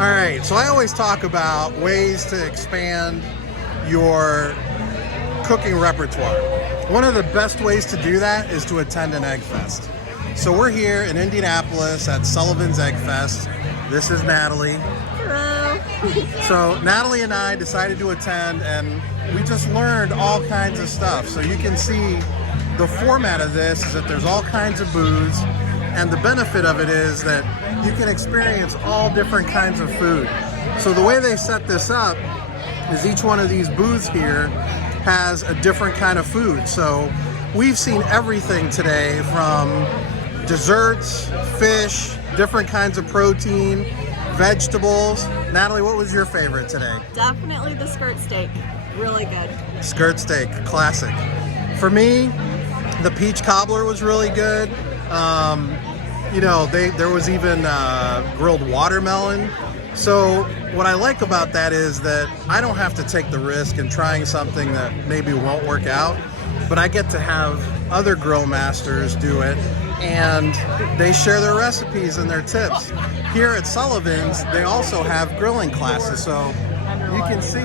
All right, so I always talk about ways to expand your cooking repertoire. One of the best ways to do that is to attend an Egg Fest. So we're here in Indianapolis at Sullivan's Egg Fest. This is Natalie. Hello. So Natalie and I decided to attend, and we just learned all kinds of stuff. So you can see the format of this is that there's all kinds of booths, and the benefit of it is that you can experience all different kinds of food. So the way they set this up is each one of these booths here has a different kind of food. So we've seen everything today from desserts, fish, different kinds of protein, vegetables. Natalie, what was your favorite today? Definitely the skirt steak. Really good. Skirt steak, classic. For me, the peach cobbler was really good. There was even grilled watermelon. So what I like about that is that I don't have to take the risk in trying something that maybe won't work out, but I get to have other grill masters do it, and they share their recipes and their tips. Here at Sullivan's, they also have grilling classes, so you can see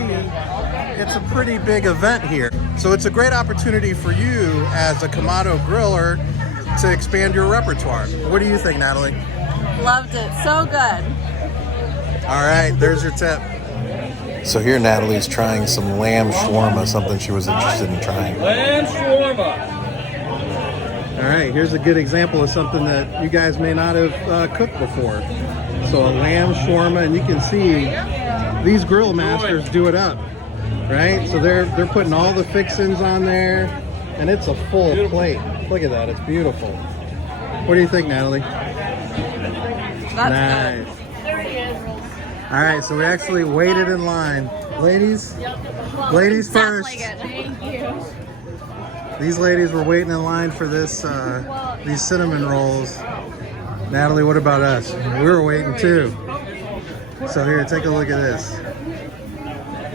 it's a pretty big event here. So it's a great opportunity for you as a Kamado griller to expand your repertoire. What do you think, Natalie? Loved it. So good. All right, there's your tip. So here Natalie's trying some lamb shawarma, something she was interested in trying. Lamb shawarma. All right, here's a good example of something that you guys may not have cooked before. So a lamb shawarma, and you can see these grill masters do it up, right? So they're putting all the fixings on there, and it's a full plate. Look at that, it's beautiful. What do you think, Natalie? That's Nice. good. All right, so we actually waited in line. Ladies first. Thank you. These ladies were waiting in line for this, these cinnamon rolls. Natalie, what about us? We were waiting too. So here, take a look at this.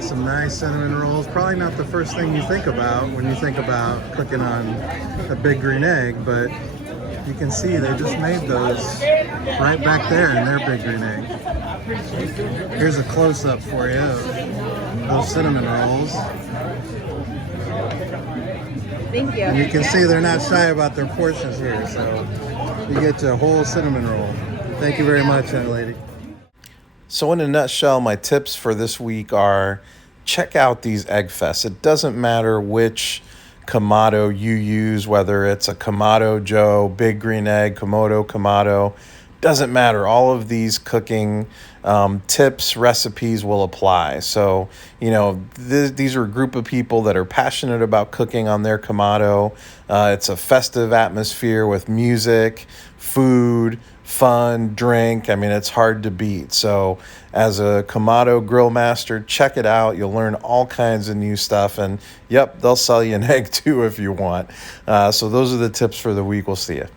Some nice cinnamon rolls. Probably not the first thing you think about when you think about cooking on a Big Green Egg, but you can see they just made those right back there in their Big Green Egg. Here's a close-up for you of those cinnamon rolls. Thank you. And you can see they're not shy about their portions here, so you get a whole cinnamon roll. Thank you very much, young lady. So in a nutshell, my tips for this week are check out these Egg Fests. It doesn't matter which Kamado you use, whether it's a Kamado Joe, Big Green Egg, Komodo, Kamado, doesn't matter. All of these cooking tips, recipes will apply. So, these are a group of people that are passionate about cooking on their Kamado. It's a festive atmosphere with music, food, fun, drink. I mean, it's hard to beat. So as a Kamado grill master, check it out. You'll learn all kinds of new stuff. And yep, they'll sell you an egg too if you want. So those are the tips for the week. We'll see you.